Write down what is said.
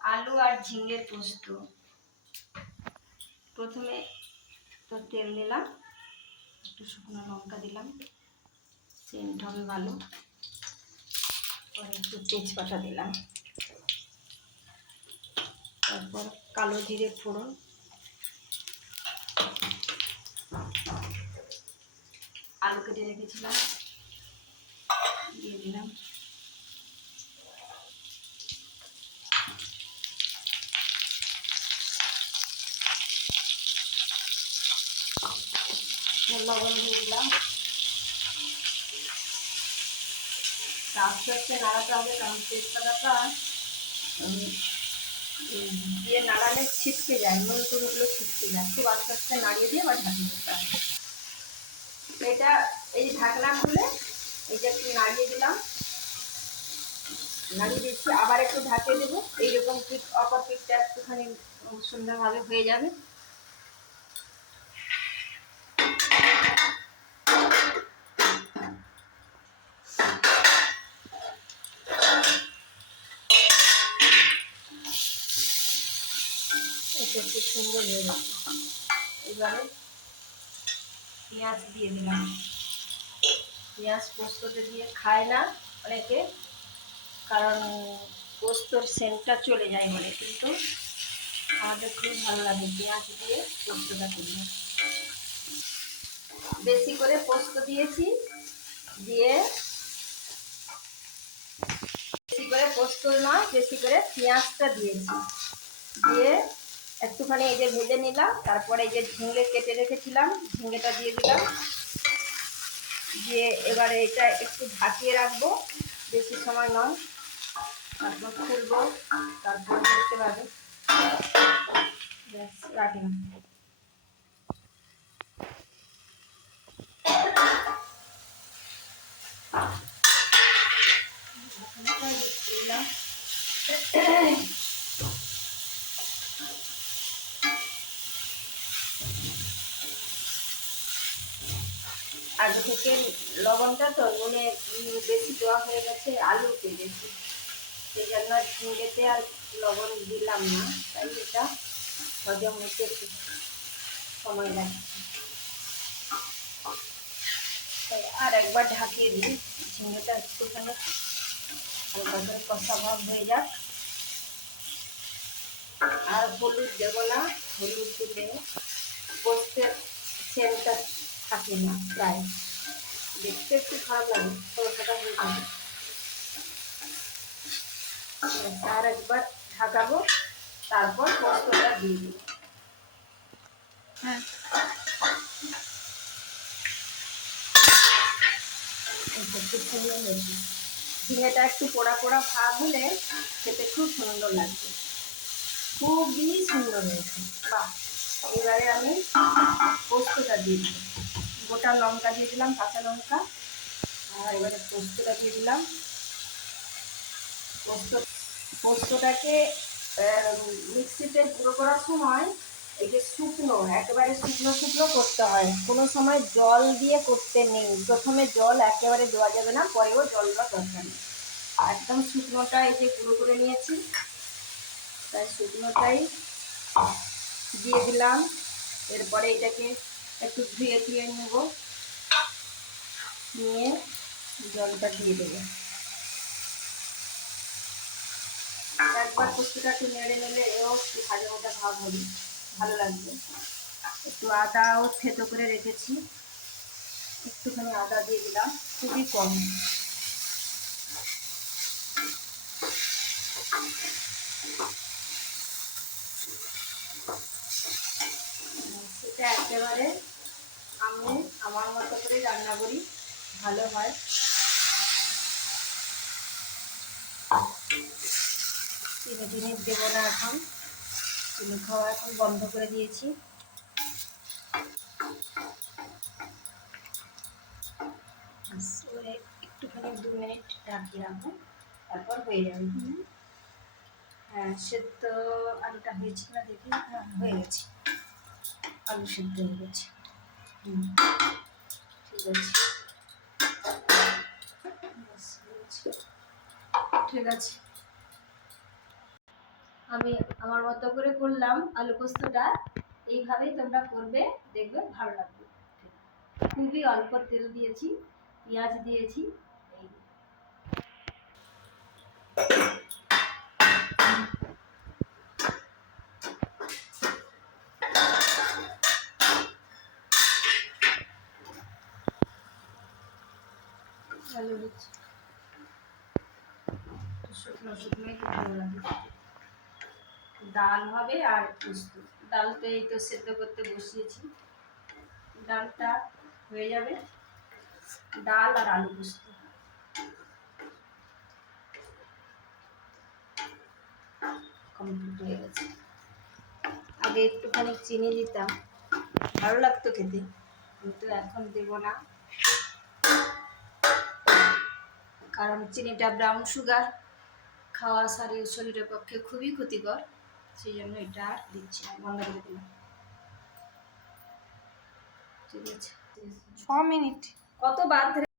আলু আর ঝিঙের পোস্ত। প্রথমে তো তেল দিলাম, একটু শুকনো লঙ্কা দিলাম, সেন্ট হবে ভালো, পরে একটু তেজপাতা দিলাম, তারপর কালো জিরে ফোড়ন, আলু কেটে রেখেছিলাম দিয়ে দিলাম, লবণ দিয়ে দিলাম, আস্তে আস্তে নাড়াতে হবে, কারণ তেজপাতাটা দিয়ে নাড়ালে ছিটকে যায়, নুন টুনগুলো ছিটকে যায়, খুব আস্তে আস্তে নাড়িয়ে দিয়ে আবার ঢাকিয়ে দিতে হবে। এটা এই ঢাকনা খুলে এই যে একটু নাড়িয়ে দিলাম, নাড়িয়ে দিচ্ছি, আবার একটু ঢাকিয়ে দেবো, এইরকম পিঠ অপর পিঠটা একটুখানি সুন্দরভাবে হয়ে যাবে। এটা একটু সুন্দর হয়ে গেছে। এবারে পেঁয়াজ দিয়ে দিলাম, পেঁয়াজ পোস্ততে দিয়ে খায় না অনেকে, কারণ পোস্তর সেন্টটা চলে যায় বলে, কিন্তু আমাদের খুব ভালো লাগে পেঁয়াজ দিয়ে পোস্তটা করলে। বেশি করে পোস্ত দিয়েছি, দিয়ে বেশি করে পোস্ত নয়, বেশি করে পেঁয়াজটা দিয়েছি, দিয়ে একটুখানি এই যে ভেজে নিলাম, তারপরে এই যে ঝিঙে কেটে রেখেছিলাম ঝিঙেটা দিয়ে দিলাম, দিয়ে এবারে এটা একটু ঢাকিয়ে রাখবো, বেশি সময় নয়, তারপর খুলবো, তারপর দেখতে পাবে। ব্যাস রাখলাম। আগে থেকে লবণটা তো নুনে বেশি দেওয়া হয়ে গেছে আলুতে বেশি, সেই জন্য ঝিঙেতে আর লবণ দিলাম না, তাই এটা হজম হতে একটু সময় লাগছে। তাই আর একবার ঢাকিয়ে দিই, ঝিঙেটা একটুখানি হালকা করে কষা ভাব হয়ে যাক। আর হলুদ দেবো না, হলুদ দিলে পোস্তের সেন্টটা থাকে না, প্রায় দেখতে একটু খারাপ লাগে, তরকাটা হয়ে যাবে। আর একবার ঢাকাবো, তারপর পোস্তটা দিয়ে দিই। হ্যাঁ, একটু সুন্দর হয়েছে, ঝিঙেটা একটু পোড়া পোড়া ভাব হলে খেতে খুব সুন্দর লাগবে, খুবই সুন্দর হয়েছে। বাহ, এবারে আমি পোস্তটা দিয়ে দিই, গোটা লঙ্কা দিয়ে দিলাম, কাঁচা লঙ্কা, আর এবারে পোস্তটা দিয়ে দিলাম। পোস্তটাকে মিক্সিতে গুঁড়ো করার সময় এই যে শুকনো, একেবারে শুকনো শুকনো করতে হয়, কোনো সময় জল দিয়ে করতে নেই, প্রথমে জল একেবারে দেওয়া যাবে না, পরেও জল দেওয়া দরকার নেই, একদম শুকনোটা এই যে গুঁড়ো করে নিয়েছি, তাই শুকনোটাই দিয়ে দিলাম। এরপরে এটাকে একটু ধুয়ে ধুয়ে নেব, নিয়ে জলটা দিয়ে দেবো। একবার পোস্তটা একটু নেড়ে নিলে এও একটু ভাজা ভাজা ভাব হবে, ভালো লাগবে। একটু আদাও থেতো করে রেখেছি, একটুখানি আদা দিয়ে দিলাম, খুবই কম। সেটা একেবারে আমি আমার মতো করে রান্না করি, ভালো হয়। চিনি টিনি দেবো না এখন, চিনি খাওয়া এখন বন্ধ করে দিয়েছি। একটুখানি 2 মিনিট ঢাকিয়ে রাখবো, তারপর হয়ে যাবে। হ্যাঁ, সেদ্ধ আলুটা হয়েছে না দেখি, হ্যাঁ হয়ে গেছে, আলু সেদ্ধ হয়ে গেছে। ঠিক আছে, ঠিক আছে। আমি আমার মতো করে করলাম আলু পোস্তটা। এইভাবেই তোমরা করবে, দেখবে ভালো লাগবে। খুবই অল্প তেল দিয়েছি, পেঁয়াজ দিয়েছি। এই আলু দিচ্ছি, শুকনো শুকনোই ভালো লাগে। ডাল হবে আর পোস্ত। ডালটা এই তো সেদ্ধ করতে বসিয়েছি, ডালটা হয়ে যাবে। ডাল আর আলু পোস্ত কমপ্লিট হয়ে গেছে। আগে একটুখানি চিনি দিতাম, ভালো লাগতো খেতে, কিন্তু এখন দেব না, কারণ চিনিটা ব্রাউন সুগার, খাওয়া শরীরের পক্ষে খুবই ক্ষতিকর। সেই জন্য এটা আর দিচ্ছি না, বন্ধ করে দিলাম। ঠিক আছে, 6 মিনিট কত বাদ